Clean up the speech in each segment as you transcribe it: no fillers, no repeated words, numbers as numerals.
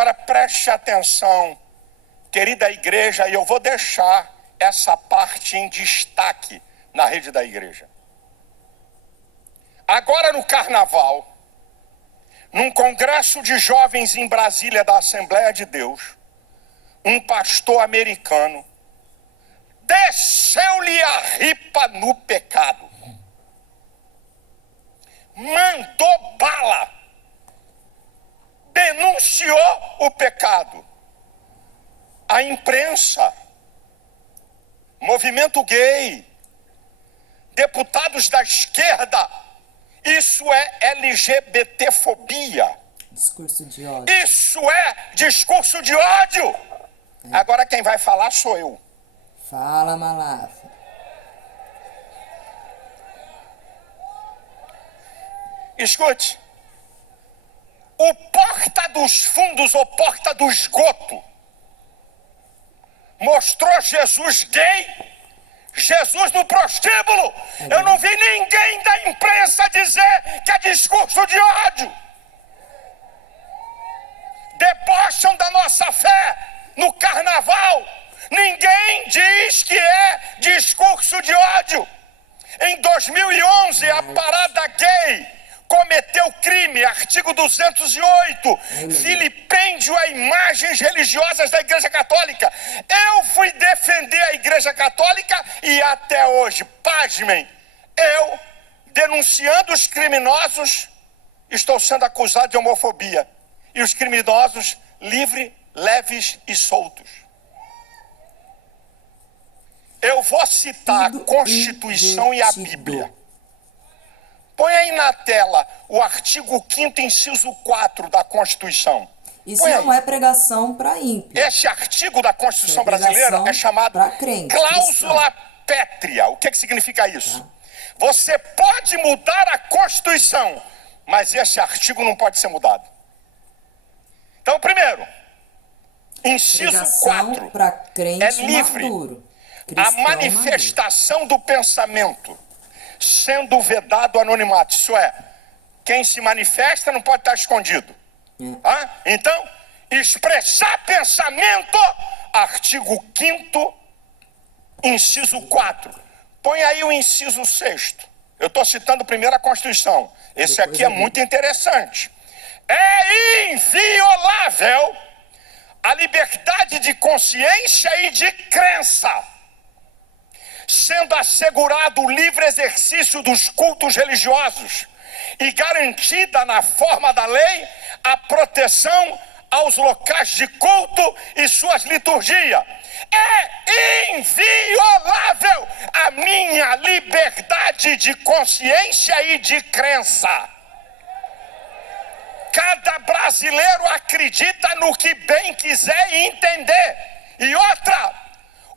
Agora preste atenção, querida igreja, e eu vou deixar essa parte em destaque na rede da igreja. Agora no carnaval, num congresso de jovens em Brasília da Assembleia de Deus, um pastor americano desceu-lhe a ripa no pecado. Mandou bala. Denunciou o pecado. A imprensa, movimento gay, deputados da esquerda, isso é LGBTfobia. Discurso de ódio. Isso é discurso de ódio. Agora quem vai falar sou eu. Fala, Malafa. Escute. O porta dos fundos ou porta do esgoto mostrou Jesus gay, Jesus no prostíbulo. Eu não vi ninguém da imprensa dizer que é discurso de ódio. Debocham da nossa fé no carnaval. Ninguém diz que é discurso de ódio. Em 2011, a parada gay cometeu crime, artigo 208, vilipêndio a imagens religiosas da Igreja Católica. Eu fui defender a Igreja Católica e até hoje, pasmem, eu, denunciando os criminosos, estou sendo acusado de homofobia. E os criminosos livres, leves e soltos. Eu vou citar a Constituição e a Bíblia. Põe aí na tela o artigo 5º, inciso 4 da Constituição. Isso não é pregação para ímpio. Esse artigo da Constituição brasileira é chamado cláusula pétrea. O que significa isso? Você pode mudar a Constituição, mas esse artigo não pode ser mudado. Então, primeiro, inciso 4 é livre. A manifestação do pensamento, sendo vedado o anonimato. Isso é, quem se manifesta não pode estar escondido. Então, expressar pensamento, artigo 5º, inciso 4. Põe aí o inciso 6º. Eu estou citando primeiro a Constituição. Esse aqui é muito interessante. É inviolável a liberdade de consciência e de crença, sendo assegurado o livre exercício dos cultos religiosos e garantida na forma da lei a proteção aos locais de culto e suas liturgias. É inviolável a minha liberdade de consciência e de crença. Cada brasileiro acredita no que bem quiser entender. E outra,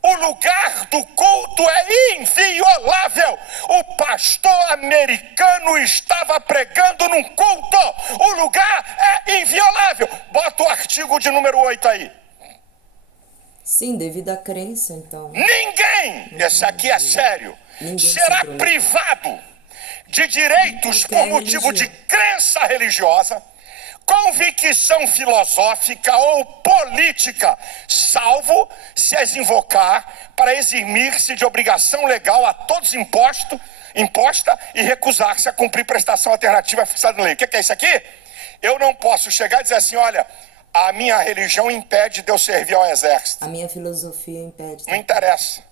o lugar do culto é inviolável. O pastor americano estava pregando num culto. O lugar é inviolável. Bota o artigo de número 8 aí. Sim, devido à crença, então. Ninguém, esse aqui é sério, será privado de direitos por motivo de crença religiosa, convicção filosófica ou política, salvo se as invocar para eximir-se de obrigação legal a todos imposta e recusar-se a cumprir prestação alternativa fixada na lei. O que é isso aqui? Eu não posso chegar e dizer assim, olha, a minha religião impede de eu servir ao exército. A minha filosofia impede. Não interessa.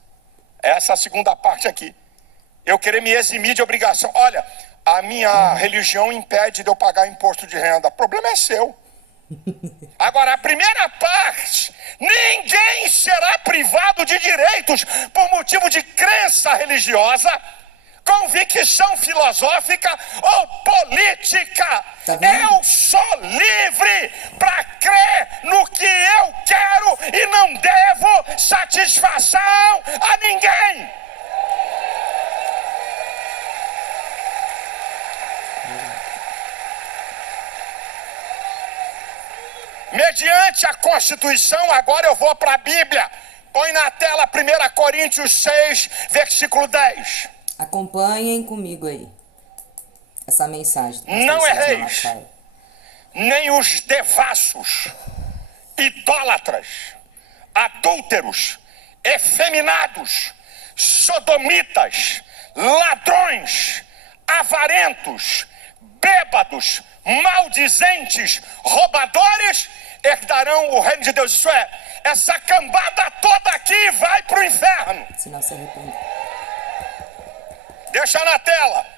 Essa é a segunda parte aqui. Eu querer me eximir de obrigação. Olha, a minha religião impede de eu pagar imposto de renda. O problema é seu. Agora, a primeira parte, ninguém será privado de direitos por motivo de crença religiosa, convicção filosófica ou política. Eu sou livre para crer no que eu quero e não devo satisfação a ninguém. Mediante a Constituição, agora eu vou para a Bíblia. Põe na tela 1 Coríntios 6, versículo 10. Acompanhem comigo aí essa mensagem. Não erreis, nem os devassos, idólatras, adúlteros, efeminados, sodomitas, ladrões, avarentos, bêbados, maldizentes, roubadores, herdarão o reino de Deus. Isso é, essa cambada toda aqui vai para o inferno. Se não se arrepender. Deixa na tela.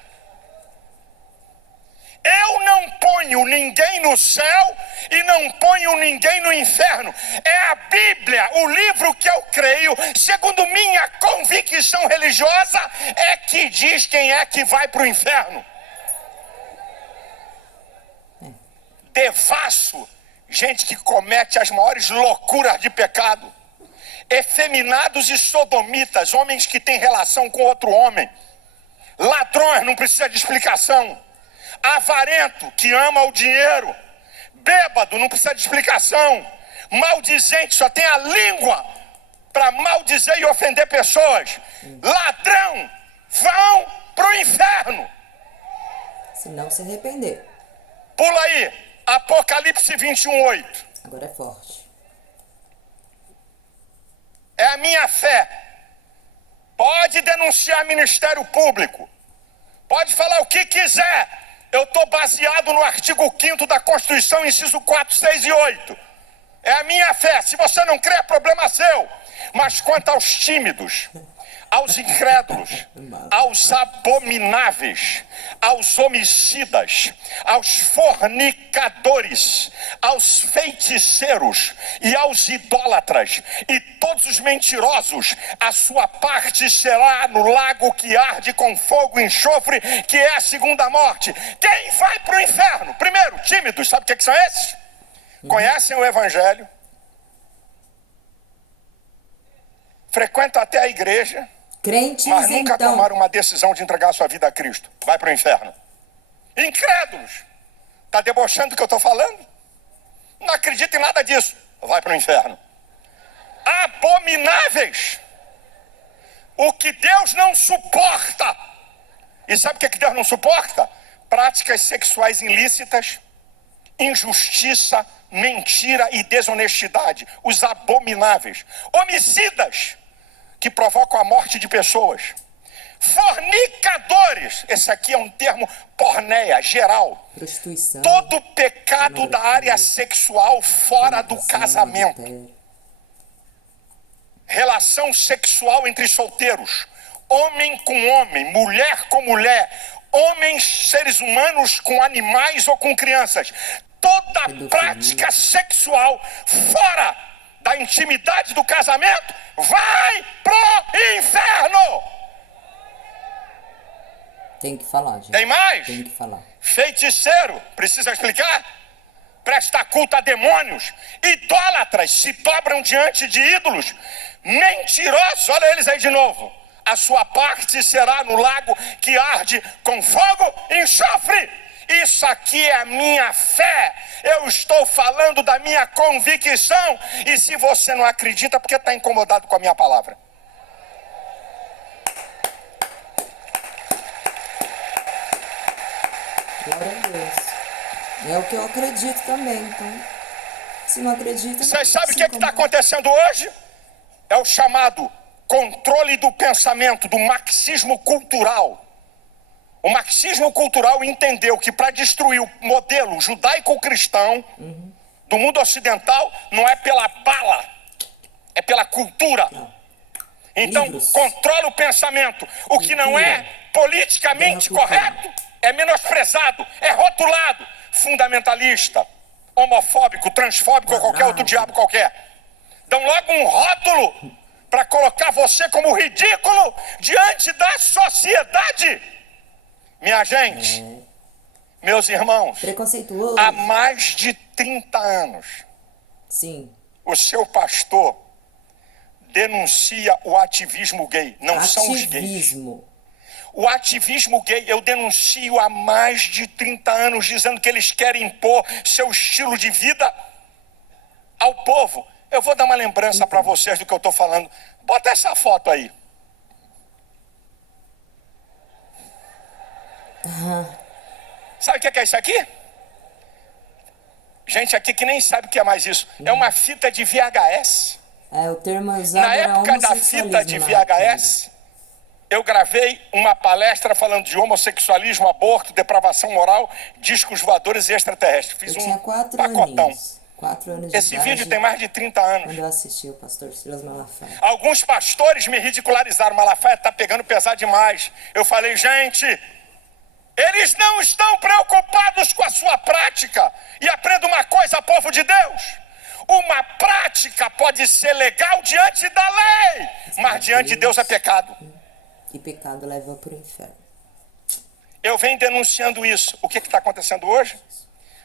Eu não ponho ninguém no céu e não ponho ninguém no inferno. É a Bíblia, o livro que eu creio, segundo minha convicção religiosa, é que diz quem é que vai para o inferno. Devasso, gente que comete as maiores loucuras de pecado. Efeminados e sodomitas, homens que têm relação com outro homem. Ladrões, não precisa de explicação. Avarento, que ama o dinheiro. Bêbado, não precisa de explicação. Maldizente, só tem a língua para maldizer e ofender pessoas. Ladrão, vão para o inferno. Se não se arrepender. Pula aí, Apocalipse 21:8. Agora é forte. É a minha fé. Pode denunciar Ministério Público. Pode falar o que quiser. Eu estou baseado no artigo 5º da Constituição, inciso 4, 6 e 8. É a minha fé. Se você não crê, é problema seu. Mas quanto aos tímidos, aos incrédulos, aos abomináveis, aos homicidas, aos fornicadores, aos feiticeiros e aos idólatras e todos os mentirosos, a sua parte será no lago que arde com fogo e enxofre, que é a segunda morte. Quem vai para o inferno? Primeiro, tímidos, sabe o que são esses? Conhecem o Evangelho, frequentam até a igreja, Crentes, mas nunca então. tomaram uma decisão de entregar sua vida a Cristo. Vai para o inferno. Incrédulos. Está debochando do que eu estou falando? Não acredita em nada disso. Vai para o inferno. Abomináveis. O que Deus não suporta. E sabe o que Deus não suporta? Práticas sexuais ilícitas, injustiça, mentira e desonestidade. Os abomináveis. Homicidas, que provocam a morte de pessoas. Fornicadores, esse aqui é um termo porneia, geral. Prostituição. Todo pecado da área sexual fora do casamento. Adultério. Relação sexual entre solteiros. Homem com homem, mulher com mulher. Homens, seres humanos com animais ou com crianças. Toda prática sexual fora da intimidade do casamento vai pro inferno. Tem que falar, gente. Tem mais? Tem que falar. Feiticeiro, precisa explicar? Presta culto a demônios. Idólatras se dobram diante de ídolos. Mentirosos, olha eles aí de novo. A sua parte será no lago que arde com fogo e enxofre. Isso aqui é a minha fé. Eu estou falando da minha convicção. E se você não acredita, porque está incomodado com a minha palavra? Glória a Deus. É o que eu acredito também, então. Se não acredita... Vocês sabem o que está acontecendo hoje? É o chamado controle do pensamento, do marxismo cultural. O marxismo cultural entendeu que para destruir o modelo judaico-cristão do mundo ocidental não é pela bala, é pela cultura. Então, Livros. controla o pensamento. O que não é politicamente correto é menosprezado, é rotulado. Fundamentalista, homofóbico, transfóbico ou qualquer outro diabo qualquer. Dão logo um rótulo para colocar você como ridículo diante da sociedade. Minha gente, meus irmãos, Preconceituoso. há mais de 30 anos, Sim. o seu pastor denuncia o ativismo gay. Não são os gays. Ativismo. O ativismo gay eu denuncio há mais de 30 anos, dizendo que eles querem impor seu estilo de vida ao povo. Eu vou dar uma lembrança para vocês do que eu estou falando. Bota essa foto aí. Sabe o que é isso aqui? Gente aqui que nem sabe o que é mais isso. É uma fita de VHS. O termo usado Na era época da fita de VHS, eu gravei uma palestra falando de homossexualismo, aborto, depravação moral, discos voadores e extraterrestres. Fiz tinha um 4 pacotão. aninhos. 4 anos de Esse idade, vídeo tem mais de 30 anos. quando eu assisti o pastor Silas Malafaia. Alguns pastores me ridicularizaram. Malafaia tá pegando pesado demais. Eu falei, gente, eles não estão preocupados com a sua prática. E aprenda uma coisa, povo de Deus. Uma prática pode ser legal diante da lei, mas diante de Deus é pecado. E pecado leva para o inferno. Eu venho denunciando isso. O que está acontecendo hoje?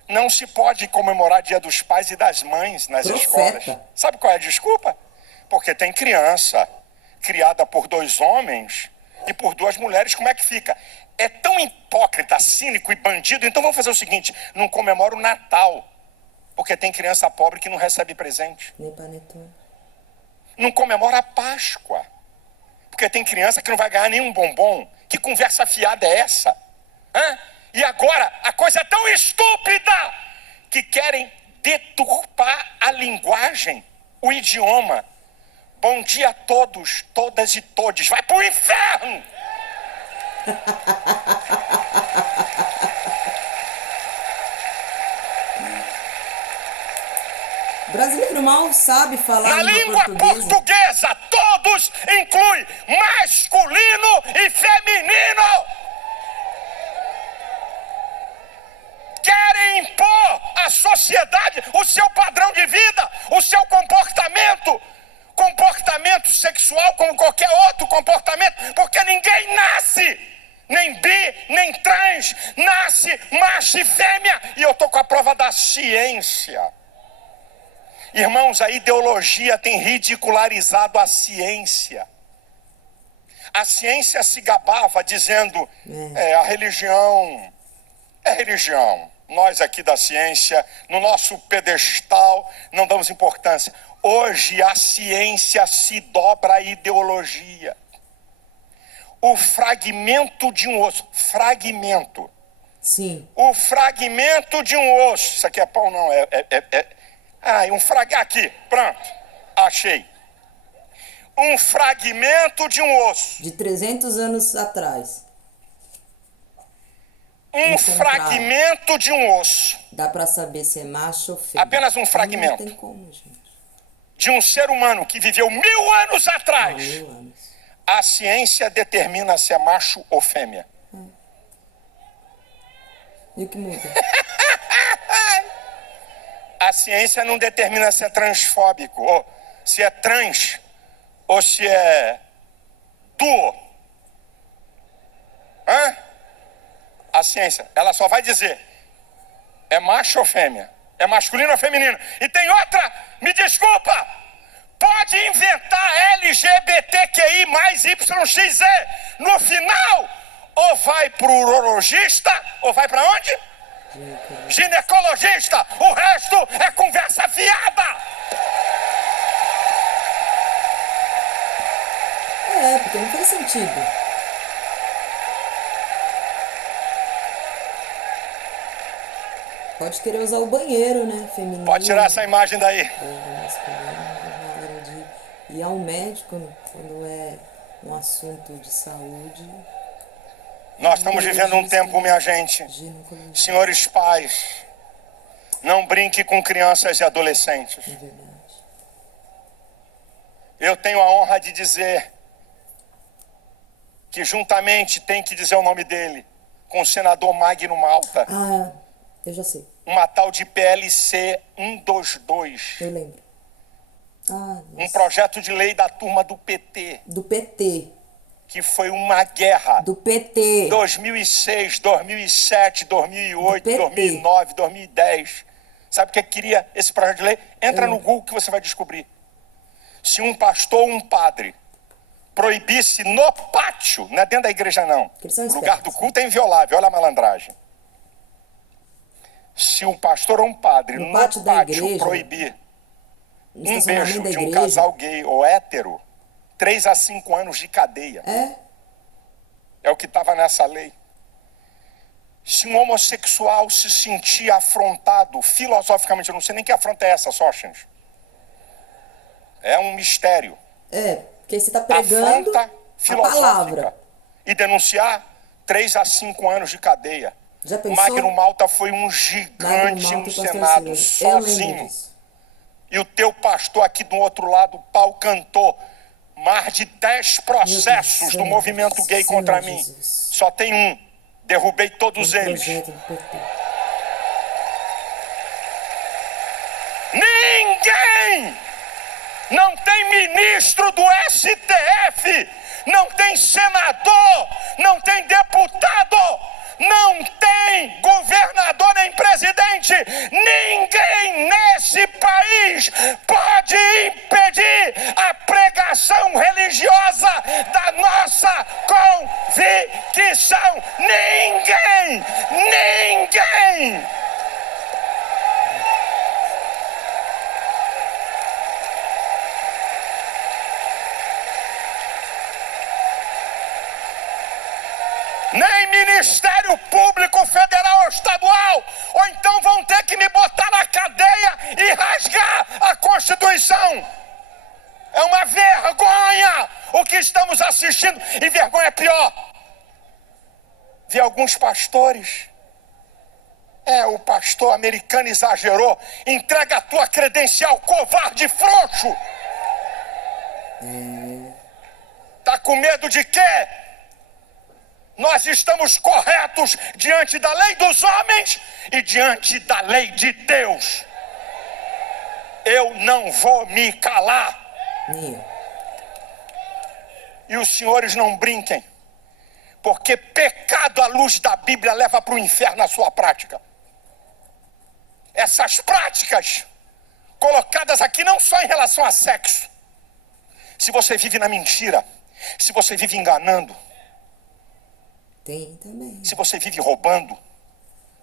Não se pode comemorar Dia dos Pais e das Mães nas escolas. Sabe qual é a desculpa? Porque tem criança criada por 2 homens e por 2 mulheres. Como é que fica? É tão hipócrita, cínico e bandido. Então vamos fazer o seguinte, não comemora o Natal, porque tem criança pobre que não recebe presente. Nem panetone. Não comemora a Páscoa, porque tem criança que não vai ganhar nenhum bombom. Que conversa fiada é essa? Hã? E agora, a coisa é tão estúpida que querem deturpar a linguagem, o idioma. Bom dia a todos, todas e todes. Vai pro inferno! O brasileiro mal sabe falar Na língua portuguesa, todos inclui masculino e feminino. Querem impor à sociedade o seu padrão de vida, o seu comportamento. Comportamento sexual como qualquer outro comportamento, porque ninguém nasce nem bi, nem trans, nasce macho e fêmea. E eu tô com a prova da ciência. Irmãos, a ideologia tem ridicularizado a ciência. A ciência se gabava dizendo, a religião é religião. Nós aqui da ciência, no nosso pedestal, não damos importância. Hoje a ciência se dobra à ideologia. O fragmento de um osso. Fragmento. Sim. O fragmento de um osso. Isso aqui é pão, não. Aqui, pronto. Achei. Um fragmento de um osso. De 300 anos atrás. Um fragmento de um osso. Dá pra saber se é macho ou fêmea. Apenas um fragmento. Não tem como, gente. De um ser humano que viveu 1000 anos atrás. 1000 anos. A ciência determina se é macho ou fêmea. E o que muda? A ciência não determina se é transfóbico, ou se é trans, ou se é duo. Hã? A ciência, ela só vai dizer, é macho ou fêmea, é masculino ou feminino. E tem outra, me desculpa, pode inventar LGBTQI mais YXZ. No final, ou vai pro urologista, ou vai pra onde? Ginecologista. O resto é conversa fiada. Porque não faz sentido. Pode querer usar o banheiro, né? Feminino. Pode tirar essa imagem daí. E ao médico, quando é um assunto de saúde. Nós estamos vivendo um tempo, minha gente. Senhores pais, não brinque com crianças e adolescentes. É verdade. Eu tenho a honra de dizer que juntamente tem que dizer o nome dele, com o senador Magno Malta. Eu já sei. Uma tal de PLC 122. Eu lembro. Um projeto de lei da turma do PT. Do PT. Que foi uma guerra. Do PT. 2006, 2007, 2008, 2009, 2010. Sabe o que queria esse projeto de lei? Entra no Google que você vai descobrir. Se um pastor ou um padre proibisse no pátio, não é dentro da igreja não, o lugar do culto é inviolável, olha a malandragem. Se um pastor ou um padre no pátio proibir um beijo de um casal gay ou hétero, 3 a 5 anos de cadeia. É o que estava nessa lei. Se um homossexual se sentir afrontado, filosoficamente, eu não sei nem que afronta é essa, Sóstenes. É um mistério. Porque você está pregando Afronta a palavra. E denunciar 3 a 5 anos de cadeia. Já pensou? Magno Malta foi um gigante no Senado, sozinho. E o teu pastor aqui do outro lado, o pau cantou. Mais de 10 processos do movimento gay contra mim. Só tem um. Derrubei todos eles. Ninguém! Não tem ministro do STF, não tem senador, não tem deputado, não tem governador nem presidente. Ninguém nesse país pode impedir a pregação religiosa da nossa convicção. Ninguém! Ninguém! Nem Ministério Público Federal ou Estadual, ou então vão ter que me botar na cadeia e rasgar a Constituição. É uma vergonha o que estamos assistindo, e vergonha é pior. Vi alguns pastores. O pastor americano exagerou. Entrega a tua credencial, covarde frouxo. Tá com medo de quê? Nós estamos corretos diante da lei dos homens e diante da lei de Deus. Eu não vou me calar. E os senhores não brinquem, porque pecado à luz da Bíblia leva para o inferno a sua prática. Essas práticas colocadas aqui não só em relação a sexo. Se você vive na mentira, se você vive enganando, tem também. Se você vive roubando,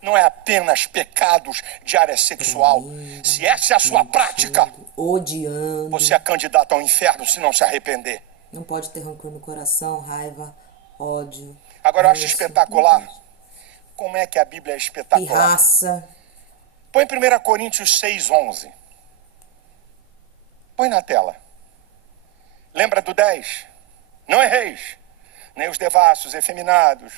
não é apenas pecados de área sexual. Se essa é a sua prática, odiando, você é candidato ao inferno se não se arrepender. Não pode ter rancor no coração, raiva, ódio. Agora eu acho espetacular. Como é que a Bíblia é espetacular? Pirraça. Põe 1 Coríntios 6:11. Põe na tela. Lembra do 10? Não erreis. Nem os devassos, efeminados,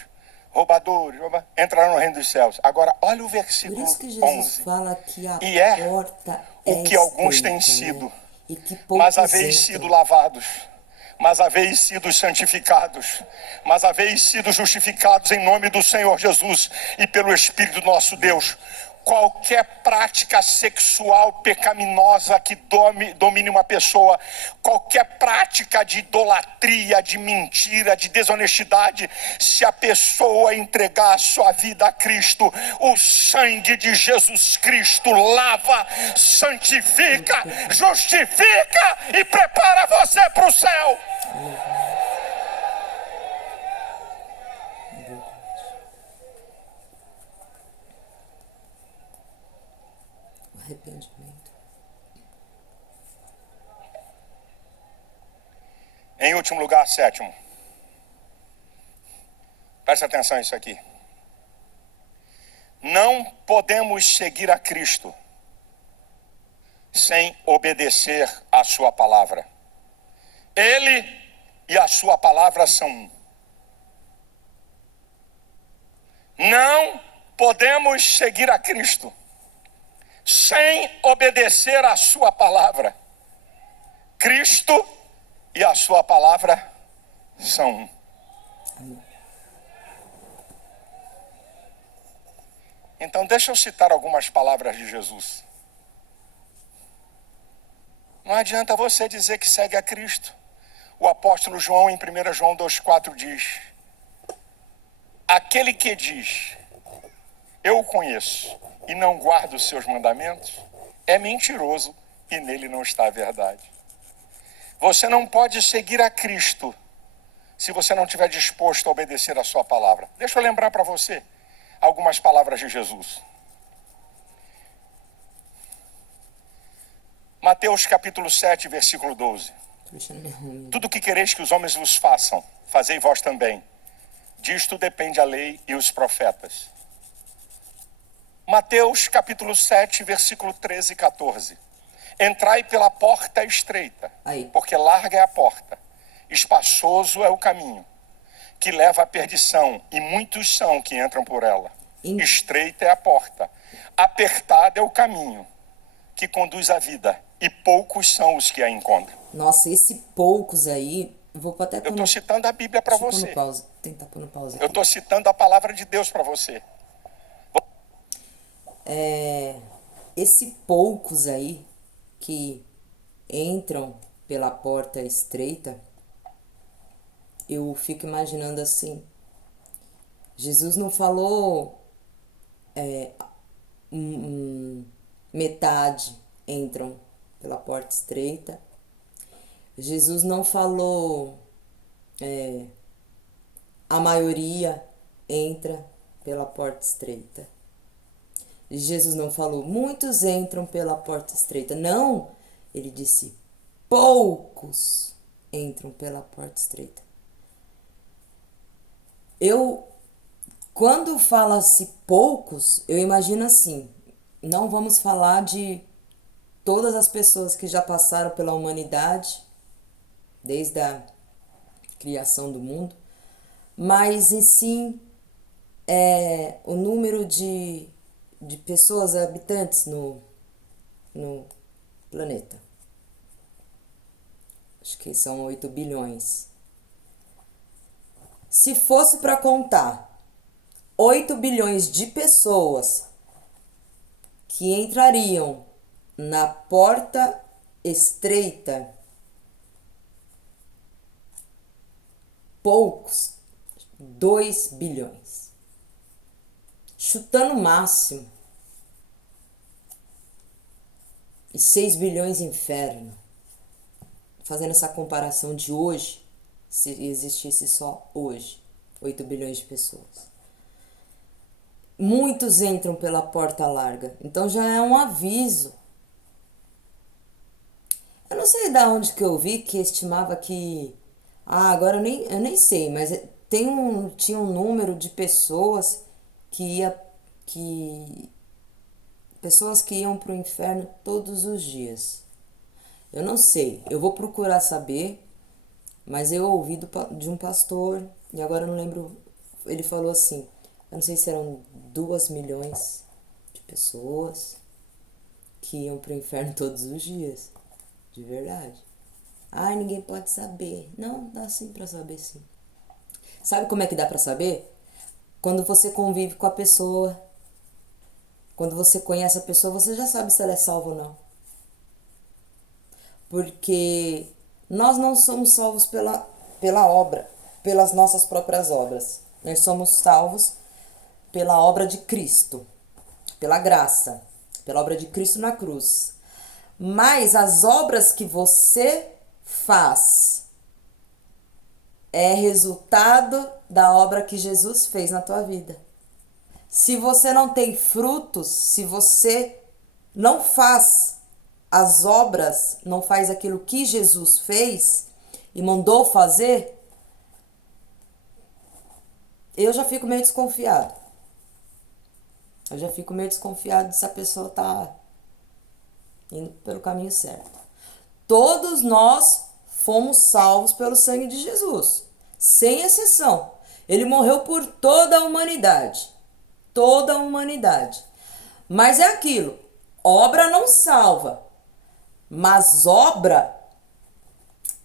roubadores, entrarão no reino dos céus. Agora, olha o versículo 11. Por isso que Jesus fala que a porta o que alguns têm sido, mas haveis sido lavados, mas haveis sido santificados, mas haveis sido justificados em nome do Senhor Jesus e pelo Espírito do nosso Deus. Qualquer prática sexual pecaminosa que domine uma pessoa, qualquer prática de idolatria, de mentira, de desonestidade, se a pessoa entregar a sua vida a Cristo, o sangue de Jesus Cristo lava, santifica, justifica e prepara você para o céu. Arrependimento. Em último lugar, 7º. Preste atenção nisso aqui. Não podemos seguir a Cristo sem obedecer à sua palavra. Ele e a sua palavra são um. Não podemos seguir a Cristo sem obedecer à sua palavra. Cristo e a sua palavra são um. Então deixa eu citar algumas palavras de Jesus. Não adianta você dizer que segue a Cristo. O apóstolo João, em 1 João 2,4 diz: aquele que diz, eu o conheço, e não guarda os seus mandamentos, é mentiroso e nele não está a verdade. Você não pode seguir a Cristo se você não estiver disposto a obedecer a sua palavra. Deixa eu lembrar para você algumas palavras de Jesus. Mateus capítulo 7, versículo 12. Tudo o que quereis que os homens vos façam, fazei vós também. Disto depende a lei e os profetas. Mateus capítulo 7, versículo 13 e 14. Entrai pela porta estreita, porque larga é a porta, espaçoso é o caminho, que leva à perdição, e muitos são que entram por ela. Estreita é a porta, apertado é o caminho, que conduz à vida, e poucos são os que a encontram. Nossa, esse poucos aí, eu estou citando a Bíblia para você. Tentar pôr no pause aqui. Eu estou citando a palavra de Deus para você. Esse poucos aí que entram pela porta estreita, eu fico imaginando assim, Jesus não falou metade entram pela porta estreita. Jesus não falou a maioria entra pela porta estreita. Jesus não falou muitos entram pela porta estreita. Não, ele disse poucos entram pela porta estreita. Quando fala-se poucos, eu imagino assim, não vamos falar de todas as pessoas que já passaram pela humanidade, desde a criação do mundo, mas em si o número de pessoas, habitantes no planeta. Acho que são 8 bilhões. Se fosse para contar 8 bilhões de pessoas que entrariam na porta estreita, poucos, 2 bilhões. Chutando o máximo. E 6 bilhões inferno. Fazendo essa comparação de hoje, se existisse só hoje, 8 bilhões de pessoas. Muitos entram pela porta larga, então já é um aviso. Eu não sei de onde que eu vi que estimava que... agora eu nem sei, mas tinha um número de pessoas pessoas que iam para o inferno todos os dias. Eu não sei, eu vou procurar saber, mas eu ouvi de um pastor, e agora eu não lembro, ele falou assim, eu não sei se eram 2 milhões de pessoas que iam para o inferno todos os dias, de verdade. Ninguém pode saber. Não, dá sim para saber sim. Sabe como é que dá para saber? Quando você convive com a pessoa, quando você conhece a pessoa, você já sabe se ela é salva ou não. Porque nós não somos salvos pela obra, pelas nossas próprias obras. Nós somos salvos pela obra de Cristo, pela graça, pela obra de Cristo na cruz. Mas as obras que você faz é resultado da obra que Jesus fez na tua vida. Se você não tem frutos, se você não faz as obras, não faz aquilo que Jesus fez e mandou fazer, eu já fico meio desconfiado. Eu já fico meio desconfiado se a pessoa tá indo pelo caminho certo. Todos nós fomos salvos pelo sangue de Jesus, sem exceção. Ele morreu por toda a humanidade. Toda a humanidade. Mas é aquilo, obra não salva, mas obra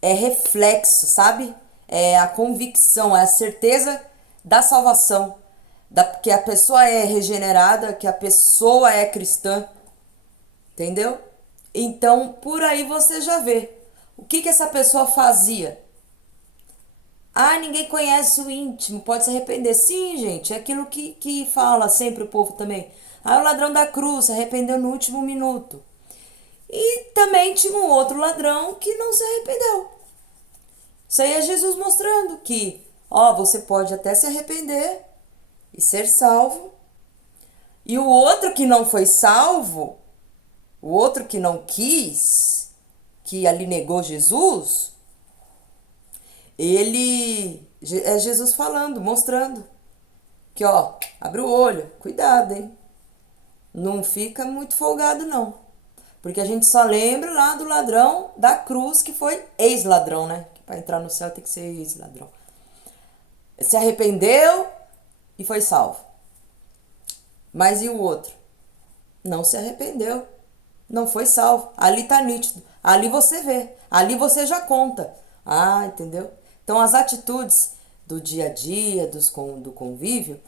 é reflexo, sabe? É a convicção, é a certeza da salvação, que a pessoa é regenerada, que a pessoa é cristã, entendeu? Então, por aí você já vê. O que essa pessoa fazia? Ninguém conhece o íntimo, pode se arrepender. Sim, gente, é aquilo que fala sempre o povo também. O ladrão da cruz se arrependeu no último minuto. E também tinha um outro ladrão que não se arrependeu. Isso aí é Jesus mostrando que, você pode até se arrepender e ser salvo. E o outro que não foi salvo, o outro que não quis, que ali negou Jesus, é Jesus falando, mostrando que, abre o olho, cuidado, hein? não fica muito folgado, não. Porque a gente só lembra lá do ladrão da cruz, que foi ex-ladrão, né? Que para entrar no céu tem que ser ex-ladrão. Se arrependeu e foi salvo. Mas e o outro? Não se arrependeu. Não foi salvo. Ali tá nítido. Ali você vê. Ali você já conta. Ah, entendeu? Então as atitudes do dia a dia, do convívio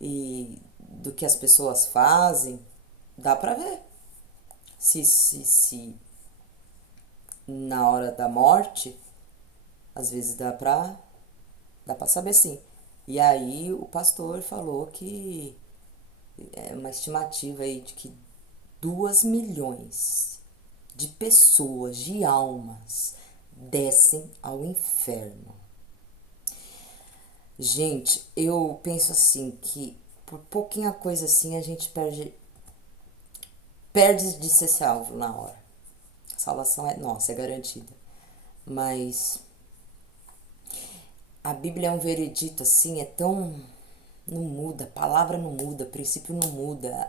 e do que as pessoas fazem, dá pra ver. Se na hora da morte, às vezes dá pra saber sim. E aí o pastor falou que é uma estimativa aí de que 2 milhões de pessoas, de almas, descem ao inferno. Gente, eu penso assim que por pouquinha coisa assim a gente perde de ser salvo na hora. A salvação é nossa, é garantida. Mas a Bíblia é um veredito assim, é tão... Não muda, a palavra não muda, o princípio não muda.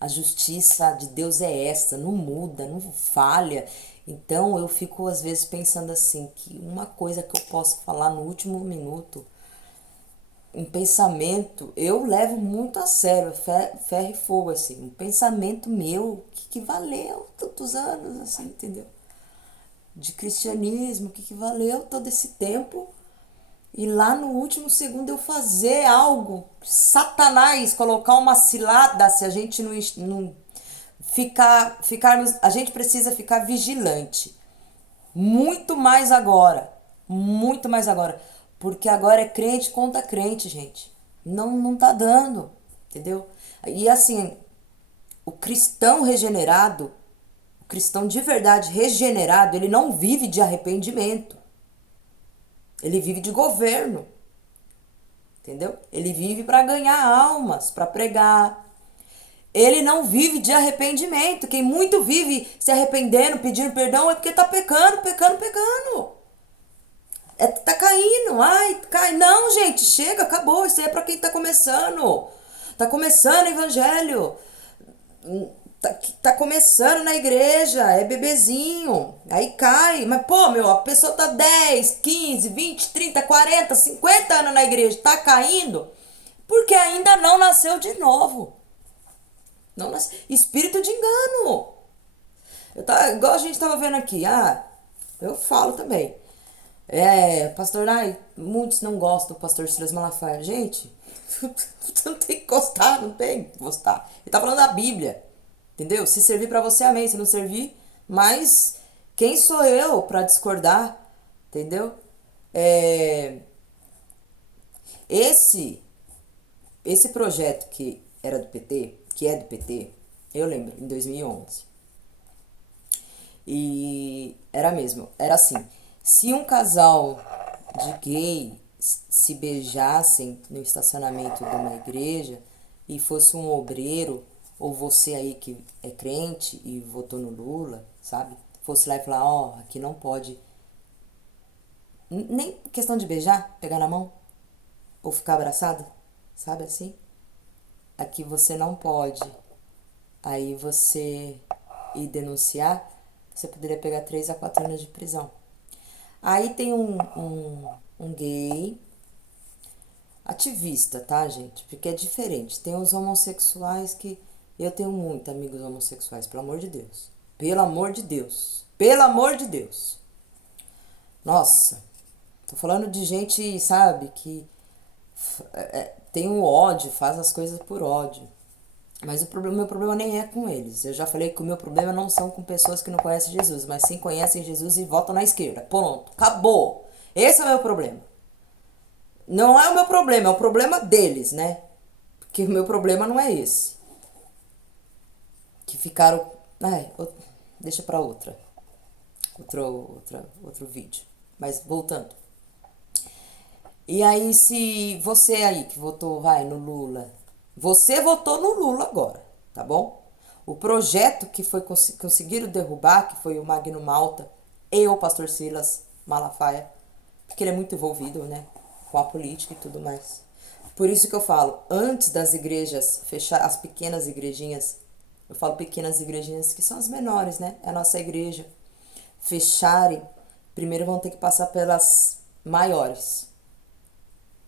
A justiça de Deus é essa, não muda, não falha. Então eu fico às vezes pensando assim, que uma coisa que eu posso falar no último minuto, um pensamento, eu levo muito a sério, ferro e fogo, assim, um pensamento meu que valeu tantos anos, assim, entendeu? De cristianismo, que valeu todo esse tempo, e lá no último segundo eu fazer algo, Satanás, colocar uma cilada, se a gente não ficarmos, a gente precisa ficar vigilante, muito mais agora, porque agora é crente contra crente, gente, não tá dando, entendeu? E assim, o cristão regenerado, o cristão de verdade regenerado, ele não vive de arrependimento, ele vive de governo, entendeu? Ele vive para ganhar almas, para pregar. Ele não vive de arrependimento. Quem muito vive se arrependendo, pedindo perdão, é porque tá pecando. Tá caindo. Ai, cai. Não, gente, chega, acabou. Isso aí é pra quem tá começando. Tá começando o evangelho. Tá começando na igreja, é bebezinho, aí cai, mas pô, a pessoa tá 10, 15, 20, 30, 40, 50 anos na igreja, tá caindo, porque ainda não nasceu de novo. Não nasceu. Espírito de engano. Igual a gente tava vendo aqui, eu falo também. Pastor, muitos não gostam do pastor Silas Malafaia. Gente, você não tem que gostar, não tem que gostar. Ele tá falando da Bíblia. Entendeu? Se servir pra você, amém. Se não servir, mas quem sou eu pra discordar? Entendeu? Esse projeto que era do PT, que é do PT, eu lembro, em 2011. E era assim, se um casal de gay se beijassem no estacionamento de uma igreja e fosse um obreiro, ou você aí que é crente e votou no Lula, sabe? Fosse lá e falar, aqui não pode. Nem questão de beijar, pegar na mão, ou ficar abraçado, sabe assim? Aqui você não pode. Aí você ir denunciar, você poderia pegar 3 a 4 anos de prisão. Aí tem um gay ativista, tá, gente? Porque é diferente. Tem os homossexuais que... Eu tenho muitos amigos homossexuais, pelo amor de Deus. Pelo amor de Deus. Pelo amor de Deus. Nossa. Tô falando de gente, sabe, que tem o ódio, faz as coisas por ódio. Mas meu problema nem é com eles. Eu já falei que o meu problema não são com pessoas que não conhecem Jesus, mas sim conhecem Jesus e votam na esquerda. Pronto. Acabou. Esse é o meu problema. Não é o meu problema, é o problema deles, né? Porque o meu problema não é esse. Que ficaram... deixa pra outro vídeo. Mas voltando. E aí, se você aí que votou, no Lula... Você votou no Lula agora, tá bom? O projeto que foi conseguiram derrubar, que foi o Magno Malta e o pastor Silas Malafaia, porque ele é muito envolvido, né? Com a política e tudo mais. Por isso que eu falo, antes das igrejas fechar, as pequenas igrejinhas, eu falo pequenas igrejinhas que são as menores, né? É a nossa igreja. Fecharem, primeiro vão ter que passar pelas maiores.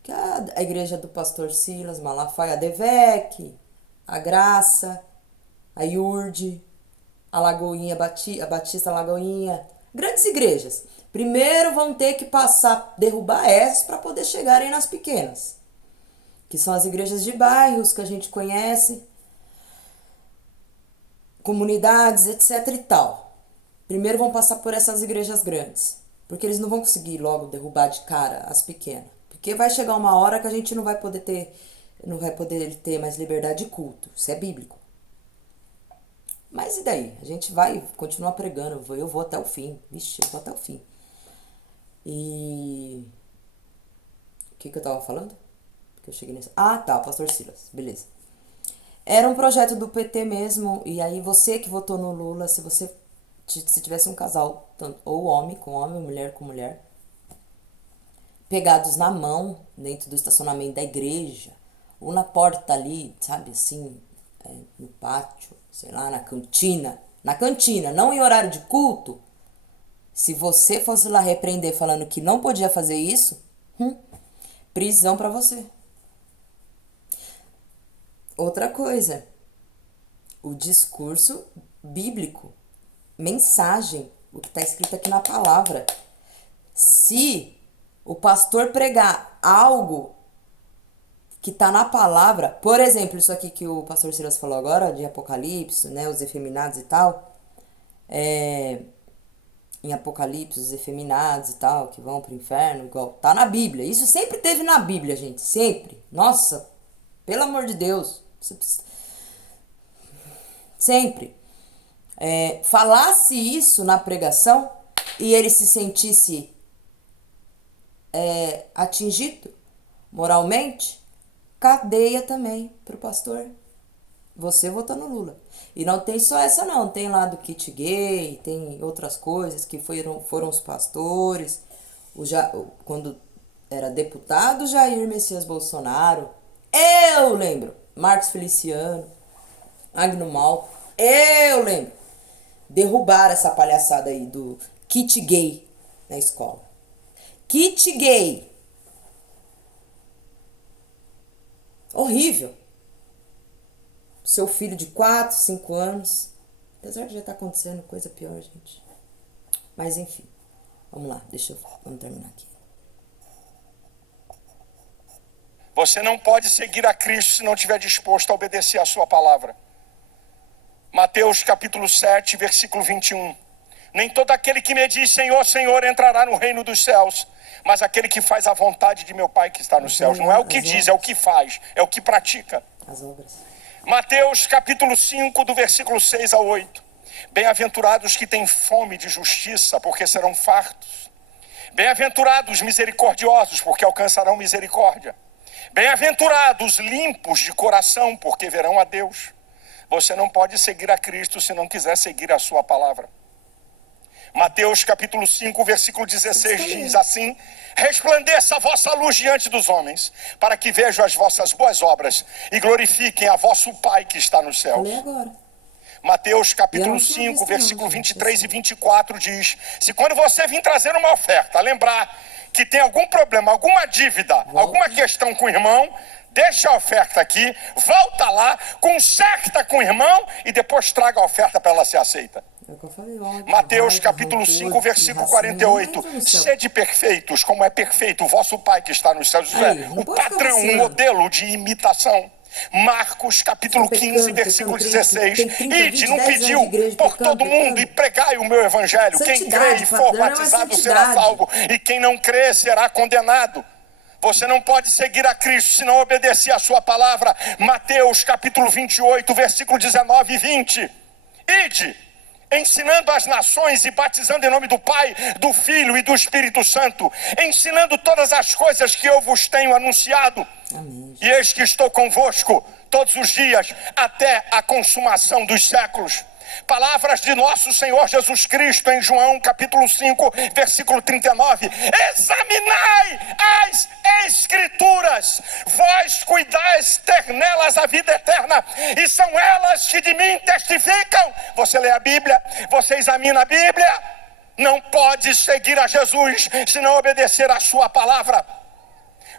Que é a igreja do pastor Silas Malafaia, a Devec, a Graça, a Iurde, a Lagoinha, a Batista Lagoinha. Grandes igrejas. Primeiro vão ter que passar, derrubar essas para poder chegarem nas pequenas. Que são as igrejas de bairros que a gente conhece, comunidades, etc e tal. Primeiro vão passar por essas igrejas grandes, porque eles não vão conseguir logo derrubar de cara as pequenas. Porque vai chegar uma hora que a gente não vai poder ter mais liberdade de culto. Isso é bíblico. Mas e daí? A gente vai continuar pregando, eu vou até o fim. Vixe, eu vou até o fim. E o que eu tava falando? Eu cheguei nesse... Ah, tá, o pastor Silas, beleza. Era um projeto do PT mesmo, e aí você que votou no Lula, se tivesse um casal, ou homem com homem, mulher com mulher, pegados na mão dentro do estacionamento da igreja, ou na porta ali, sabe, assim, no pátio, sei lá, na cantina, não em horário de culto, se você fosse lá repreender falando que não podia fazer isso, prisão pra você. Outra coisa, o discurso bíblico, mensagem, o que está escrito aqui na palavra. Se o pastor pregar algo que está na palavra, por exemplo, isso aqui que o pastor Silas falou agora, de Apocalipse, né, os efeminados e tal, em Apocalipse, os efeminados e tal, que vão pro inferno, igual, tá na Bíblia. Isso sempre teve na Bíblia, gente, sempre. Nossa, pelo amor de Deus. Sempre. Falasse isso na pregação e ele se sentisse atingido moralmente, cadeia também pro pastor. Você votou no Lula. E não tem só essa não, tem lá do kit gay, tem outras coisas que foram os pastores, quando era deputado Jair Messias Bolsonaro, eu lembro, Marcos Feliciano, Agno Mal, eu lembro, derrubaram essa palhaçada aí do kit gay na escola. Kit gay. Horrível. Seu filho de 4, 5 anos. Apesar que já tá acontecendo coisa pior, gente. Mas enfim. Vamos lá, vamos terminar aqui. Você não pode seguir a Cristo se não estiver disposto a obedecer a sua palavra. Mateus capítulo 7, versículo 21. Nem todo aquele que me diz Senhor, Senhor entrará no reino dos céus, mas aquele que faz a vontade de meu Pai que está nos céus. Não é o que diz, é o que faz, é o que pratica. As obras. Mateus capítulo 5, do versículo 6 a 8. Bem-aventurados que têm fome de justiça, porque serão fartos. Bem-aventurados misericordiosos, porque alcançarão misericórdia. Bem-aventurados limpos de coração, porque verão a Deus. Você não pode seguir a Cristo se não quiser seguir a sua palavra. Mateus capítulo 5, versículo 16 diz assim: resplandeça a vossa luz diante dos homens, para que vejam as vossas boas obras e glorifiquem a vosso Pai que está nos céus. Lê agora. Mateus capítulo 5, versículo 23 e 24 diz: se quando você vir trazer uma oferta, lembrar que tem algum problema, alguma dívida, alguma questão com o irmão, deixa a oferta aqui, volta lá, conserta com o irmão e depois traga a oferta para ela ser aceita. Mateus capítulo 5, versículo 48. Sede perfeitos, como é perfeito o vosso Pai que está nos céus. O padrão, o modelo de imitação. Marcos capítulo 15, versículo 16. Ide, não pediu, por todo mundo e pregai o meu evangelho. Quem crê e for batizado será salvo, e quem não crê será condenado. Você não pode seguir a Cristo se não obedecer a sua palavra. Mateus capítulo 28, versículo 19 e 20. Ide, ensinando as nações e batizando em nome do Pai, do Filho e do Espírito Santo, ensinando todas as coisas que eu vos tenho anunciado. Amém. E eis que estou convosco todos os dias até a consumação dos séculos. Palavras de nosso Senhor Jesus Cristo em João capítulo 5, versículo 39. Examinai as Escrituras, vós cuidais ter nelas a vida eterna, e são elas que de mim testificam. Você lê a Bíblia, você examina a Bíblia. Não pode seguir a Jesus se não obedecer a sua palavra.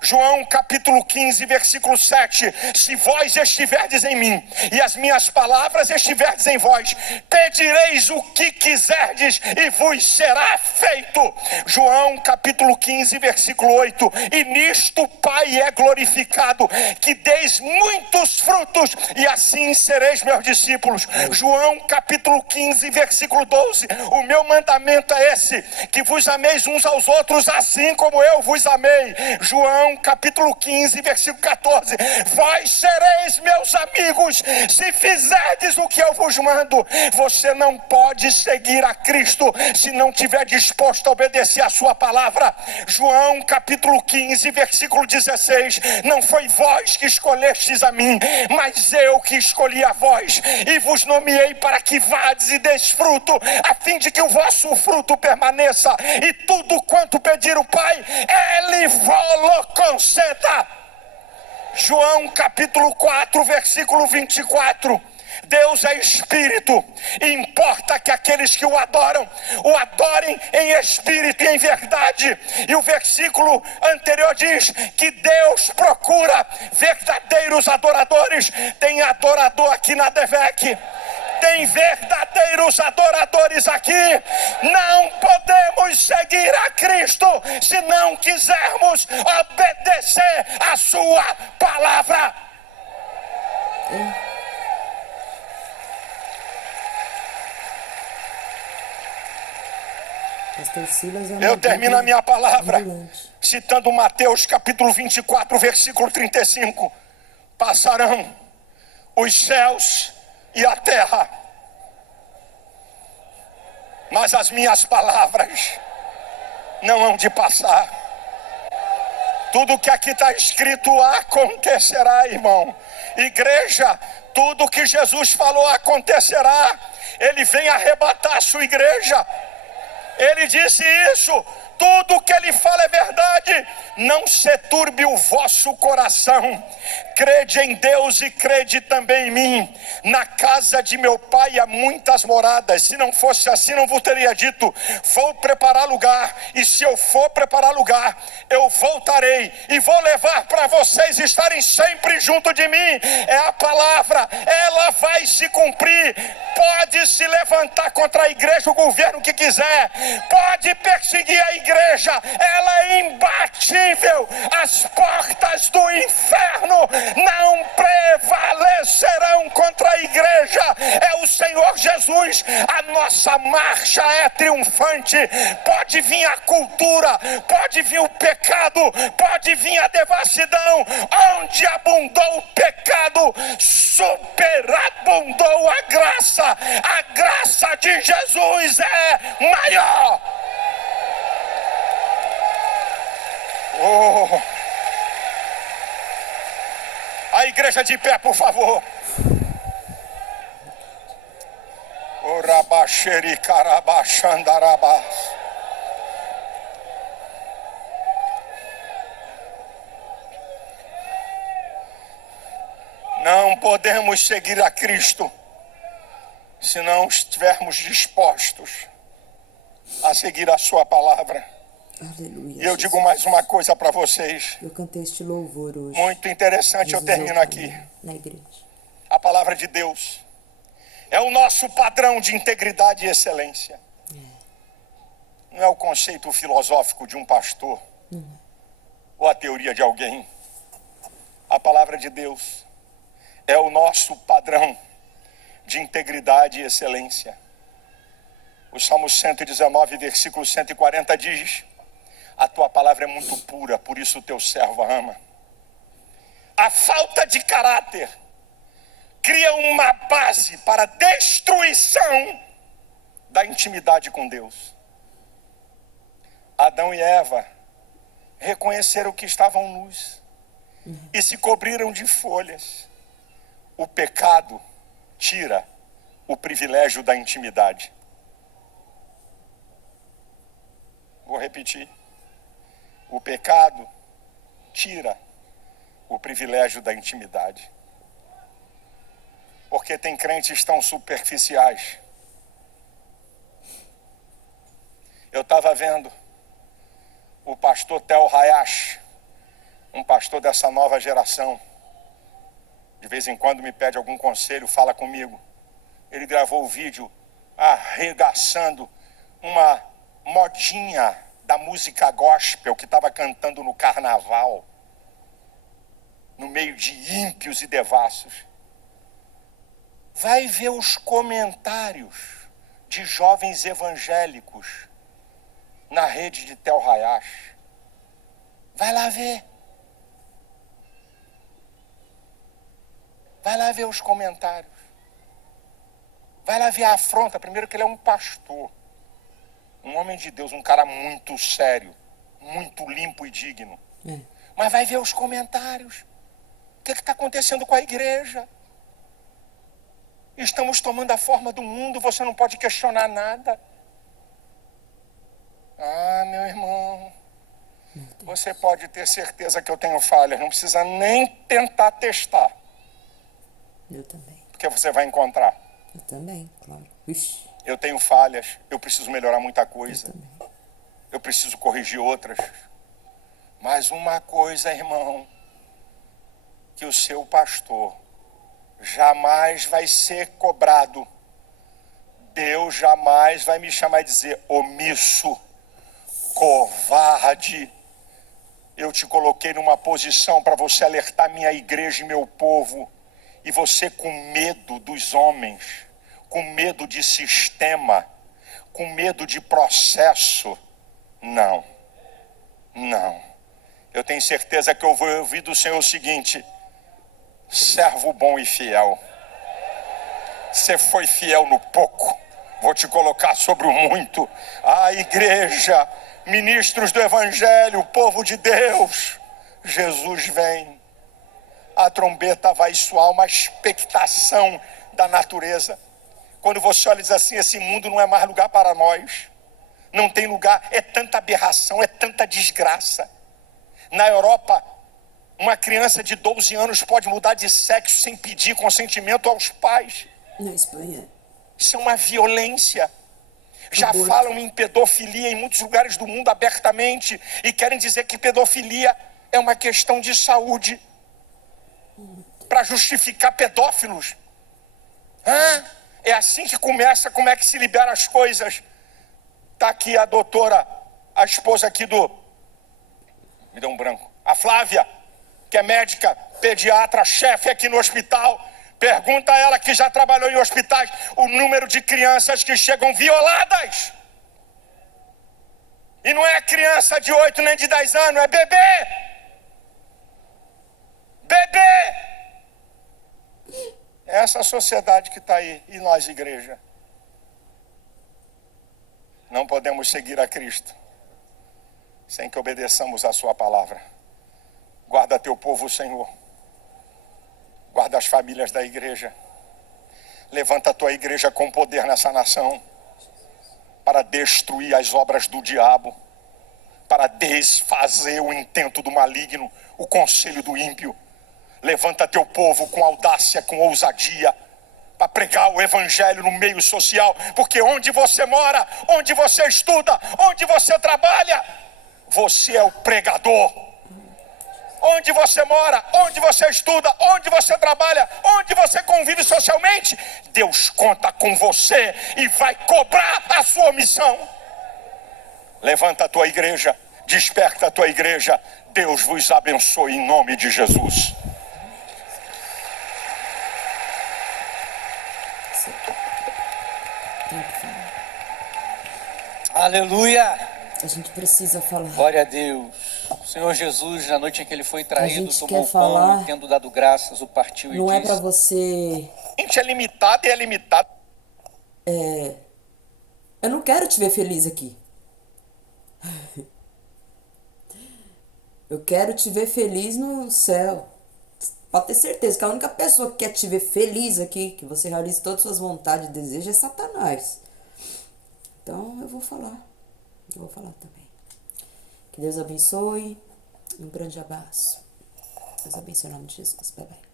João capítulo 15, versículo 7. Se vós estiverdes em mim e as minhas palavras estiverdes em vós, pedireis o que quiserdes e vos será feito. João capítulo 15, versículo 8. E nisto o Pai é glorificado, que deis muitos frutos, e assim sereis meus discípulos. João capítulo 15, versículo 12. O meu mandamento é esse, que vos ameis uns aos outros assim como eu vos amei. João capítulo 15, versículo 14. Vós sereis meus amigos se fizerdes o que eu vos mando. Você não pode seguir a Cristo se não estiver disposto a obedecer a sua palavra. João capítulo 15, versículo 16. Não foi vós que escolhestes a mim, mas eu que escolhi a vós, e vos nomeei para que vades e deis fruto, a fim de que o vosso fruto permaneça, e tudo quanto pedir o Pai, Ele vos conceda. João capítulo 4, versículo 24. Deus é Espírito, e importa que aqueles que o adorem em espírito e em verdade. E o versículo anterior diz que Deus procura verdadeiros adoradores. Tem adorador aqui na DEVEC, tem verdadeiros adoradores aqui. Não podemos seguir a Cristo se não quisermos obedecer a sua palavra. Eu termino a minha palavra citando Mateus capítulo 24, versículo 35. Passarão os céus e a terra, mas as minhas palavras não hão de passar. Tudo que aqui está escrito acontecerá, irmão. Igreja, tudo que Jesus falou acontecerá. Ele vem arrebatar a sua igreja. Ele disse isso. Tudo que ele fala é verdade. Não se turbe o vosso coração. Crede em Deus e crede também em mim. Na casa de meu pai há muitas moradas. Se não fosse assim, não vos teria dito: vou preparar lugar. E se eu for preparar lugar, eu voltarei e vou levar para vocês estarem sempre junto de mim. É a palavra, ela vai se cumprir. Pode se levantar contra a igreja o governo que quiser, pode perseguir a igreja, ela é imbatível. As portas do inferno não prevalecerão contra a igreja. É o Senhor Jesus. A nossa marcha é triunfante. Pode vir a cultura, pode vir o pecado, pode vir a devassidão. Onde abundou o pecado, superabundou a graça. A graça de Jesus é maior. Oh. A igreja de pé, por favor. Não podemos seguir a Cristo se não estivermos dispostos a seguir a sua palavra. Aleluia. E eu digo mais uma coisa para vocês. Eu cantei este louvor hoje. Muito interessante, eu termino aqui. Na igreja. A palavra de Deus é o nosso padrão de integridade e excelência. Não é o conceito filosófico de um pastor ou a teoria de alguém. A palavra de Deus é o nosso padrão de integridade e excelência. O Salmo 119, versículo 140 diz: a tua palavra é muito pura, por isso o teu servo a ama. A falta de caráter cria uma base para a destruição da intimidade com Deus. Adão e Eva reconheceram que estavam nus e se cobriram de folhas. O pecado tira o privilégio da intimidade. Vou repetir. O pecado tira o privilégio da intimidade. Porque tem crentes tão superficiais. Eu estava vendo o pastor Tel Hayash, um pastor dessa nova geração. De vez em quando me pede algum conselho, fala comigo. Ele gravou o vídeo arregaçando uma modinha da música gospel que estava cantando no carnaval, no meio de ímpios e devassos. Vai ver os comentários de jovens evangélicos na rede de Tel Hayash. Vai lá ver. Vai lá ver os comentários. Vai lá ver a afronta. Primeiro que ele é um pastor. Um homem de Deus, um cara muito sério. Muito limpo e digno. Mas vai ver os comentários. O que está acontecendo com a igreja? Estamos tomando a forma do mundo, você não pode questionar nada. Ah, meu irmão, você pode ter certeza que eu tenho falhas, não precisa nem tentar testar. Eu também. Porque você vai encontrar. Eu também, claro. Ixi. Eu tenho falhas, eu preciso melhorar muita coisa. Eu também. Eu preciso corrigir outras. Mas uma coisa, irmão, que o seu pastor jamais vai ser cobrado. Deus jamais vai me chamar e dizer: omisso, covarde. Eu te coloquei numa posição para você alertar minha igreja e meu povo. E você, com medo dos homens, com medo de sistema, com medo de processo. Não. Eu tenho certeza que eu vou ouvir do Senhor o seguinte: servo bom e fiel. Você foi fiel no pouco, vou te colocar sobre o muito. A igreja, ministros do evangelho, povo de Deus, Jesus vem. A trombeta vai soar, uma expectação da natureza. Quando você olha e diz assim: esse mundo não é mais lugar para nós. Não tem lugar, é tanta aberração, é tanta desgraça. Na Europa, uma criança de 12 anos pode mudar de sexo sem pedir consentimento aos pais. Na Espanha. Isso é uma violência. Já Aborto. falam em pedofilia em muitos lugares do mundo abertamente e querem dizer que pedofilia é uma questão de saúde para justificar pedófilos. É assim que começa, como é que se libera as coisas. Está aqui a doutora, a esposa aqui do... Me deu um branco. A Flávia, que é médica, pediatra, chefe aqui no hospital. Pergunta a ela, que já trabalhou em hospitais, o número de crianças que chegam violadas. E não é criança de 8 nem de 10 anos, é bebê. Bebê. É essa sociedade que está aí. E nós, igreja? Não podemos seguir a Cristo sem que obedeçamos a sua palavra. Guarda teu povo, Senhor. Guarda as famílias da igreja. Levanta a tua igreja com poder nessa nação para destruir as obras do diabo, para desfazer o intento do maligno, o conselho do ímpio. Levanta teu povo com audácia, com ousadia, para pregar o evangelho no meio social, porque onde você mora, onde você estuda, onde você trabalha, você é o pregador. Onde você mora, onde você estuda, onde você trabalha, onde você convive socialmente, Deus conta com você e vai cobrar a sua missão. Levanta a tua igreja, desperta a tua igreja. Deus vos abençoe em nome de Jesus. Aleluia! A gente precisa falar. Glória a Deus. O Senhor Jesus, na noite em que ele foi traído, gente tomou quer o pão falar, e, tendo dado graças, o partiu e Não é pra disse: você... A gente é limitado e é limitado. Eu não quero te ver feliz aqui. Eu quero te ver feliz no céu. Pode ter certeza que a única pessoa que quer te ver feliz aqui, que você realize todas as suas vontades e desejos, é Satanás. Então eu vou falar. Eu vou falar também. Que Deus abençoe. Um grande abraço. Deus abençoe em nome de Jesus. Bye, bye.